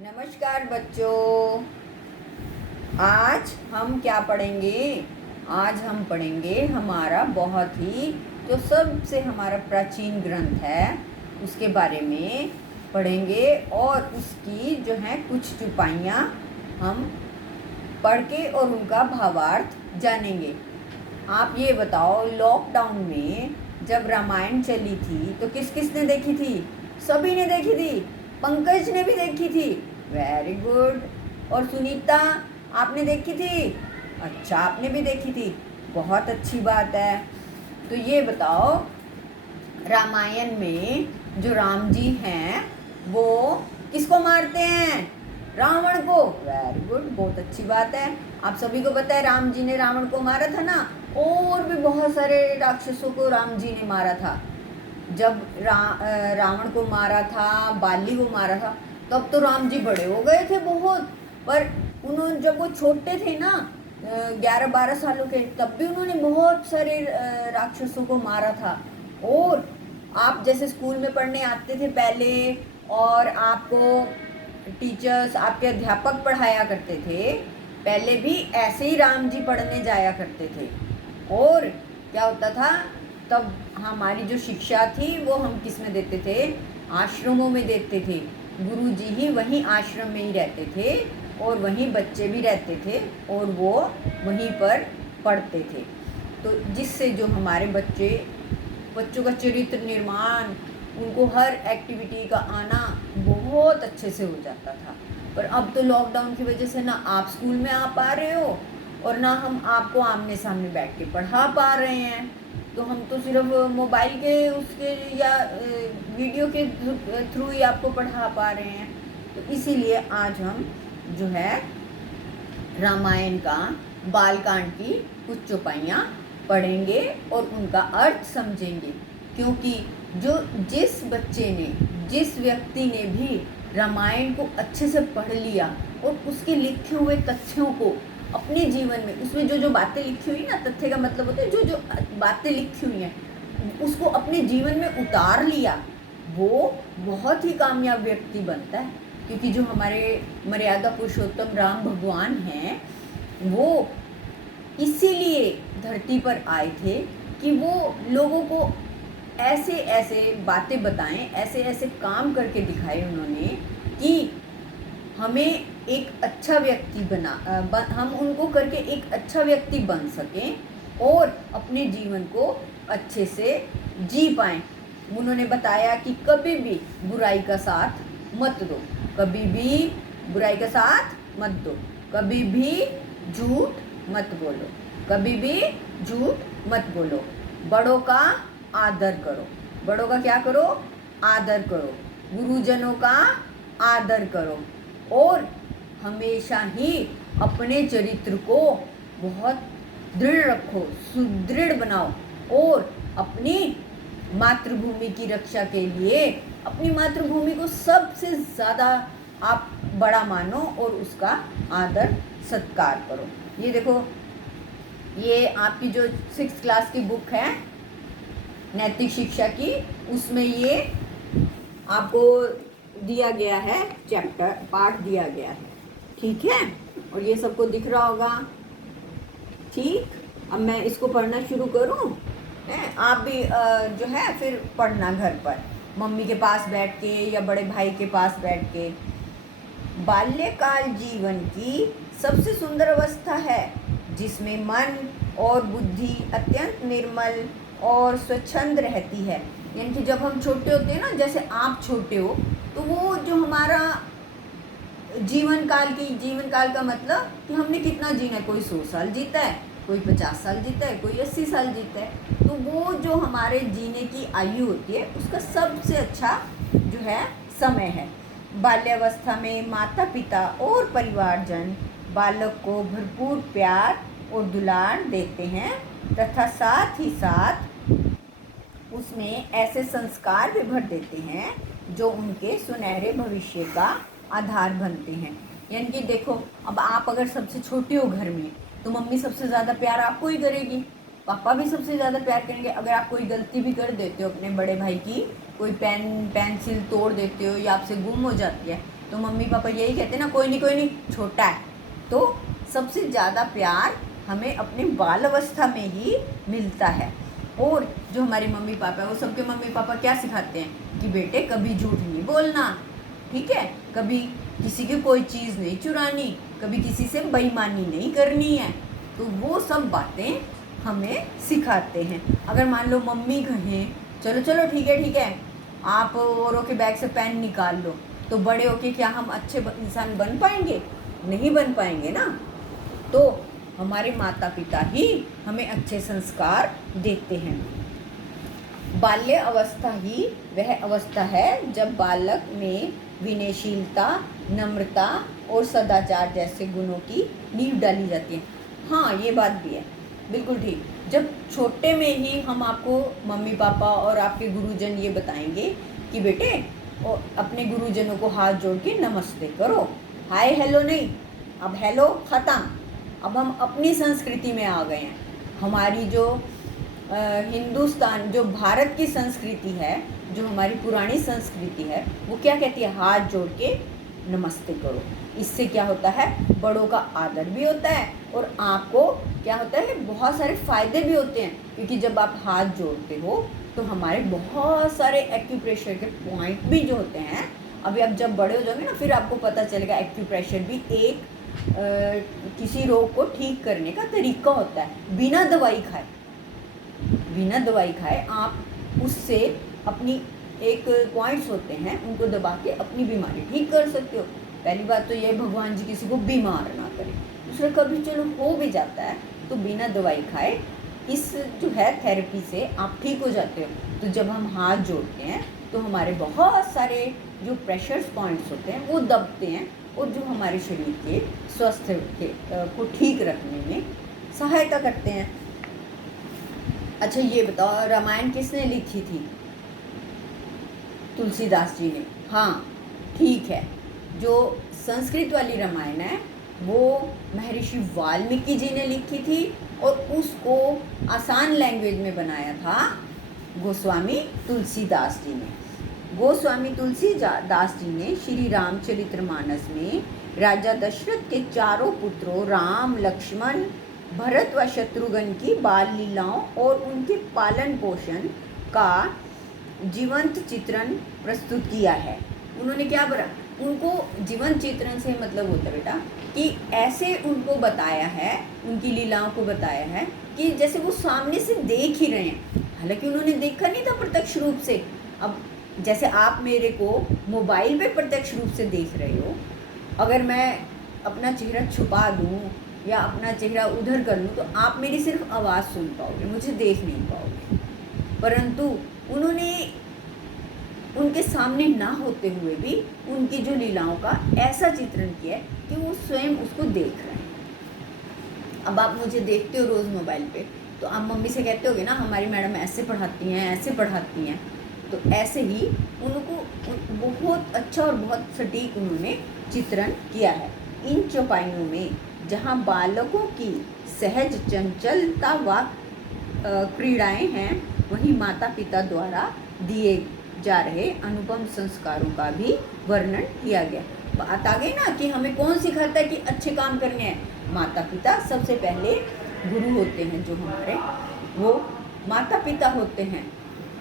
नमस्कार बच्चों। आज हम क्या पढ़ेंगे? आज हम पढ़ेंगे हमारा बहुत ही जो सबसे हमारा प्राचीन ग्रंथ है उसके बारे में पढ़ेंगे और उसकी जो है कुछ चौपाइयाँ हम पढ़ के और उनका भावार्थ जानेंगे। आप ये बताओ, लॉकडाउन में जब रामायण चली थी तो किस किस ने देखी थी? सभी ने देखी थी। पंकज ने भी देखी थी। Very good. और सुनीता, आपने देखी थी? अच्छा, आपने भी देखी थी, बहुत अच्छी बात है। तो ये बताओ, रामायण में जो राम जी हैं वो किसको मारते हैं? रावण को। वेरी गुड, बहुत अच्छी बात है। आप सभी को पता है राम जी ने रावण को मारा था ना, और भी बहुत सारे राक्षसों को राम जी ने मारा था। जब रावण को मारा था, बाली को मारा था, तब तो राम जी बड़े हो गए थे बहुत। पर उन्होंने जब वो छोटे थे ना, 11-12 सालों के, तब भी उन्होंने बहुत सारे राक्षसों को मारा था। और आप जैसे स्कूल में पढ़ने आते थे पहले, और आपको टीचर्स, आपके अध्यापक पढ़ाया करते थे, पहले भी ऐसे ही राम जी पढ़ने जाया करते थे। और क्या होता था तब, हमारी जो शिक्षा थी वो हम किस में देते थे? आश्रमों में देते थे। गुरुजी ही वहीं आश्रम में ही रहते थे और वहीं बच्चे भी रहते थे और वो वहीं पर पढ़ते थे। तो जिससे जो हमारे बच्चों का चरित्र निर्माण, उनको हर एक्टिविटी का आना बहुत अच्छे से हो जाता था। पर अब तो लॉकडाउन की वजह से ना आप स्कूल में आ पा रहे हो और ना हम आपको आमने सामने बैठ के पढ़ा पा रहे हैं। तो हम तो सिर्फ मोबाइल के उसके या वीडियो के थ्रू ही आपको पढ़ा पा रहे हैं। तो इसीलिए आज हम जो है रामायण का बालकांड की कुछ चौपाइयाँ पढ़ेंगे और उनका अर्थ समझेंगे। क्योंकि जिस बच्चे ने, जिस व्यक्ति ने भी रामायण को अच्छे से पढ़ लिया और उसके लिखे हुए तथ्यों को अपने जीवन में, उसमें जो बातें लिखी हुई ना, तथ्य का मतलब होता है जो बातें लिखी हुई हैं, उसको अपने जीवन में उतार लिया, वो बहुत ही कामयाब व्यक्ति बनता है। क्योंकि जो हमारे मर्यादा पुरुषोत्तम राम भगवान हैं, वो इसीलिए धरती पर आए थे कि वो लोगों को ऐसे ऐसे बातें बताएं, ऐसे ऐसे काम करके दिखाए उन्होंने कि हमें एक अच्छा व्यक्ति हम उनको करके एक अच्छा व्यक्ति बन सकें और अपने जीवन को अच्छे से जी पाएं। उन्होंने बताया कि कभी भी बुराई का साथ मत दो, कभी भी बुराई का साथ मत दो, कभी भी झूठ मत बोलो, कभी भी झूठ मत बोलो, बड़ों का आदर करो। बड़ों का क्या करो? आदर करो। गुरुजनों का आदर करो और हमेशा ही अपने चरित्र को बहुत दृढ़ रखो, सुदृढ़ बनाओ और अपनी मातृभूमि की रक्षा के लिए अपनी मातृभूमि को सबसे ज़्यादा आप बड़ा मानो और उसका आदर सत्कार करो। ये देखो, ये आपकी जो 6th क्लास की बुक है नैतिक शिक्षा की, उसमें ये आपको दिया गया है, चैप्टर पाठ दिया गया है, ठीक है? और ये सबको दिख रहा होगा, ठीक? अब मैं इसको पढ़ना शुरू करूं? आप भी जो है फिर पढ़ना घर पर, मम्मी के पास बैठ के या बड़े भाई के पास बैठ के। बाल्यकाल जीवन की सबसे सुंदर अवस्था है जिसमें मन और बुद्धि अत्यंत निर्मल और स्वच्छंद रहती है। यानी कि जब हम छोटे होते हैं ना, जैसे आप छोटे हो, तो वो जो हमारा जीवन काल का मतलब कि हमने कितना जीना है। कोई 100 साल जीता है, कोई 50 साल जीता है, कोई 80 साल जीता है। तो वो जो हमारे जीने की आयु होती है, उसका सबसे अच्छा जो है समय है। बाल्यावस्था में माता पिता और परिवारजन बालक को भरपूर प्यार और दुलार देते हैं तथा साथ ही साथ उसमें ऐसे संस्कार भी भर देते हैं जो उनके सुनहरे भविष्य का आधार बनते हैं। यानी कि देखो, अब आप अगर सबसे छोटे हो घर में, तो मम्मी सबसे ज़्यादा प्यार आपको ही करेगी, पापा भी सबसे ज़्यादा प्यार करेंगे। अगर आप कोई गलती भी कर देते हो अपने बड़े भाई की, कोई पेंसिल तोड़ देते हो या आपसे गुम हो जाती है, तो मम्मी पापा यही कहते हैं ना, कोई नहीं छोटा है। तो सबसे ज़्यादा प्यार हमें अपने बाल अवस्था में ही मिलता है। और जो हमारे मम्मी पापा है वो सबके मम्मी पापा क्या सिखाते हैं कि बेटे कभी झूठ नहीं बोलना, ठीक है, कभी किसी की कोई चीज़ नहीं चुरानी, कभी किसी से बेईमानी नहीं करनी है। तो वो सब बातें हमें सिखाते हैं। अगर मान लो मम्मी कहें चलो चलो ठीक है आप औरों के बैग से पेन निकाल लो, तो बड़े होके क्या हम अच्छे इंसान बन पाएंगे? नहीं बन पाएंगे ना। तो हमारे माता पिता ही हमें अच्छे संस्कार देते हैं। बाल्य अवस्था ही वह अवस्था है जब बालक में विनयशीलता, नम्रता और सदाचार जैसे गुणों की नींव डाली जाती है। हाँ, ये बात भी है, बिल्कुल ठीक। जब छोटे में ही हम आपको मम्मी पापा और आपके गुरुजन ये बताएंगे कि बेटे और अपने गुरुजनों को हाथ जोड़ के नमस्ते करो, हाय हेलो नहीं, अब हेलो ख़त्म। अब हम अपनी संस्कृति में आ गए हैं। हमारी जो हिंदुस्तान, जो भारत की संस्कृति है, जो हमारी पुरानी संस्कृति है, वो क्या कहती है? हाथ जोड़ के नमस्ते करो। इससे क्या होता है? बड़ों का आदर भी होता है और आपको क्या होता है? बहुत सारे फ़ायदे भी होते हैं, क्योंकि जब आप हाथ जोड़ते हो तो हमारे बहुत सारे एक्यूप्रेशर के पॉइंट भी जो होते हैं, अभी आप जब बड़े हो जाओगे ना, फिर आपको पता चलेगा एक्यूप्रेशर भी एक किसी रोग को ठीक करने का तरीका होता है। बिना दवाई खाए आप उससे अपनी एक पॉइंट्स होते हैं, उनको दबा के अपनी बीमारी ठीक कर सकते हो। पहली बात तो ये, भगवान जी किसी को बीमार ना करें। दूसरा, कभी चलो हो भी जाता है तो बिना दवाई खाए इस जो है थेरेपी से आप ठीक हो जाते हो। तो जब हम हाथ जोड़ते हैं तो हमारे बहुत सारे जो प्रेशर्स पॉइंट्स होते हैं वो दबते हैं और जो हमारे शरीर के स्वास्थ्य को ठीक रखने में सहायता करते हैं। अच्छा ये बताओ, रामायण किसने लिखी थी? तुलसीदास जी ने। हाँ ठीक है, जो संस्कृत वाली रामायण है वो महर्षि वाल्मीकि जी ने लिखी थी और उसको आसान लैंग्वेज में बनाया था गोस्वामी तुलसीदास जी ने। गोस्वामी तुलसीदास जी ने श्री रामचरितमानस में राजा दशरथ के चारों पुत्रों राम, लक्ष्मण, भरत व शत्रुघ्न की बाल लीलाओं और उनके पालन पोषण का जीवंत चित्रण प्रस्तुत किया है। उन्होंने क्या करा? उनको जीवंत चित्रण से मतलब होता है बेटा कि ऐसे उनको बताया है, उनकी लीलाओं को बताया है कि जैसे वो सामने से देख ही रहे हैं। हालांकि उन्होंने देखा नहीं था प्रत्यक्ष रूप से। अब जैसे आप मेरे को मोबाइल पे प्रत्यक्ष रूप से देख रहे हो, अगर मैं अपना चेहरा छुपा दूँ या अपना चेहरा उधर कर लूँ तो आप मेरी सिर्फ आवाज़ सुन पाओगे, मुझे देख नहीं पाओगे। परंतु उन्होंने उनके सामने ना होते हुए भी उनकी जो लीलाओं का ऐसा चित्रण किया है कि वो स्वयं उसको देख रहे हैं। अब आप मुझे देखते हो रोज़ मोबाइल पे, तो आप मम्मी से कहते होगे ना हमारी मैडम ऐसे पढ़ाती हैं, ऐसे पढ़ाती हैं। तो ऐसे ही उनको बहुत अच्छा और बहुत सटीक उन्होंने चित्रण किया है। इन चौपाइयों में जहाँ बालकों की सहज चंचलता व क्रीड़ाएँ हैं, वहीं माता पिता द्वारा दिए जा रहे अनुपम संस्कारों का भी वर्णन किया गया। बात आ गई ना कि हमें कौन सिखाता है कि अच्छे काम करने हैं? माता पिता सबसे पहले गुरु होते हैं, जो हमारे वो माता पिता होते हैं।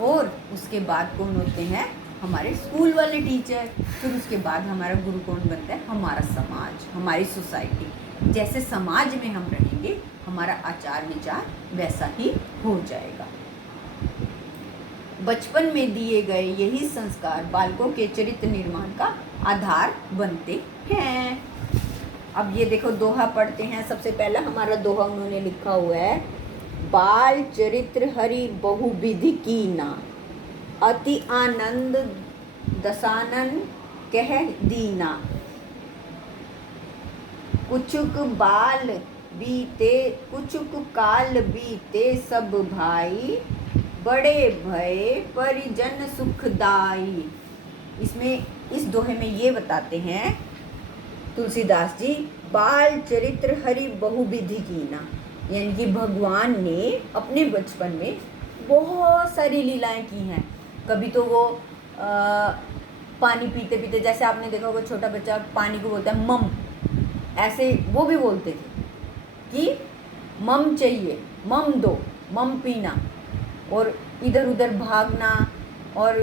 और उसके बाद कौन होते हैं? हमारे स्कूल वाले टीचर। फिर उसके बाद हमारा गुरु कौन बनता है? हमारा समाज, हमारी सोसाइटी। जैसे समाज में हम रहेंगे, हमारा आचार विचार वैसा ही हो जाएगा। बचपन में दिए गए यही संस्कार बालकों के चरित्र निर्माण का आधार बनते हैं। अब ये देखो, दोहा पढ़ते हैं। सबसे पहला हमारा दोहा उन्होंने लिखा हुआ है, बाल चरित्र हरि बहुविधि कीना, अति आनंद दसानन कह दीना। कुछुक बाल बीते कुछुक काल बीते सब भाई, बड़े भय परिजन सुखदाई। इसमें इस दोहे में ये बताते हैं तुलसीदास जी, बाल चरित्र हरि बहुविधि कीना, यानी कि भगवान ने अपने बचपन में बहुत सारी लीलाएं की हैं। कभी तो वो पानी पीते पीते, जैसे आपने देखा होगा छोटा बच्चा पानी को बोलता है मम, ऐसे वो भी बोलते थे कि मम चाहिए, मम दो, मम पीना, और इधर उधर भागना और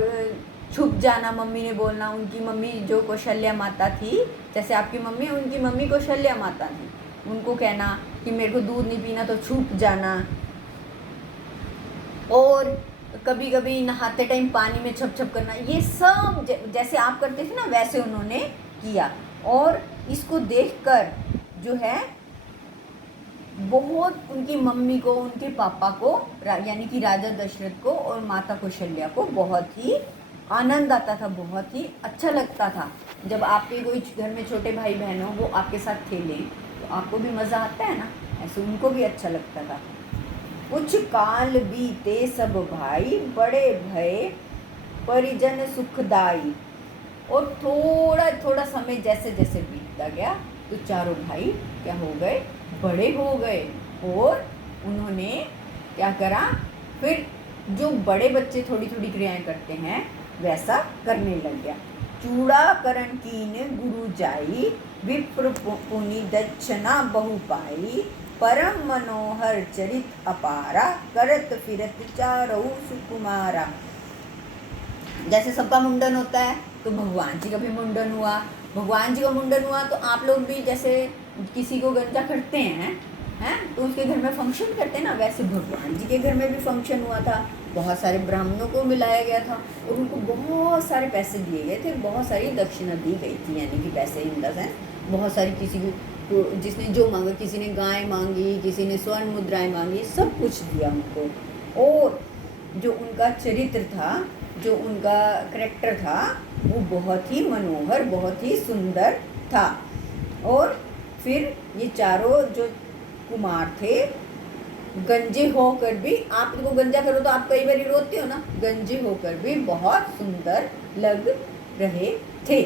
छुप जाना, मम्मी ने बोलना। उनकी मम्मी जो कौशल्या माता थी, जैसे आपकी मम्मी, उनकी मम्मी कौशल्या माता थी, उनको कहना कि मेरे को दूध नहीं पीना तो छुप जाना। और कभी कभी नहाते टाइम पानी में छप छप करना, ये सब जैसे आप करते थे ना वैसे उन्होंने किया। और इसको देखकर जो है बहुत उनकी मम्मी को, उनके पापा को, यानी कि राजा दशरथ को और माता कौशल्या को बहुत ही आनंद आता था, बहुत ही अच्छा लगता था। जब आपके कोई घर में छोटे भाई बहन हो, वो आपके साथ खेलें तो आपको भी मज़ा आता है ना, ऐसे उनको भी अच्छा लगता था। कुछ काल बीते सब भाई, बड़े भय परिजन सुखदाई। और थोड़ा थोड़ा समय जैसे जैसे बीतता गया तो चारों भाई क्या हो गए, बड़े हो गए। और उन्होंने क्या करा, फिर जो बड़े बच्चे थोड़ी थोड़ी क्रियाएं करते हैं वैसा करने लग गया। चूड़ाकरण कीन गुरु जाई, विप्र पुनि दक्षिणा बहु पाई। परम मनोहर चरित अपारा, करत फिरत चारौ सुकुमारा। जैसे सबका मुंडन होता है तो भगवान जी का भी मुंडन हुआ, भगवान जी का मुंडन हुआ तो आप लोग भी जैसे किसी को गंजा करते हैं तो उसके घर में फंक्शन करते हैं ना, वैसे भगवान जी के घर में भी फंक्शन हुआ था। बहुत सारे ब्राह्मणों को मिलाया गया था और उनको बहुत सारे पैसे दिए गए थे, बहुत सारी दक्षिणा दी गई थी, यानी कि पैसे इन द सेंस बहुत सारी, किसी को जिसने जो मांगा, किसी ने गाय मांगी, किसी ने स्वर्ण मुद्राएं मांगी, सब कुछ दिया उनको। और जो उनका चरित्र था, जो उनका करैक्टर था, वो बहुत ही मनोहर, बहुत ही सुंदर था। और फिर ये चारों जो कुमार थे, गंजे होकर भी, आप इनको गंजा करो तो आप कई बार रोते हो ना, गंजे होकर भी बहुत सुंदर लग रहे थे।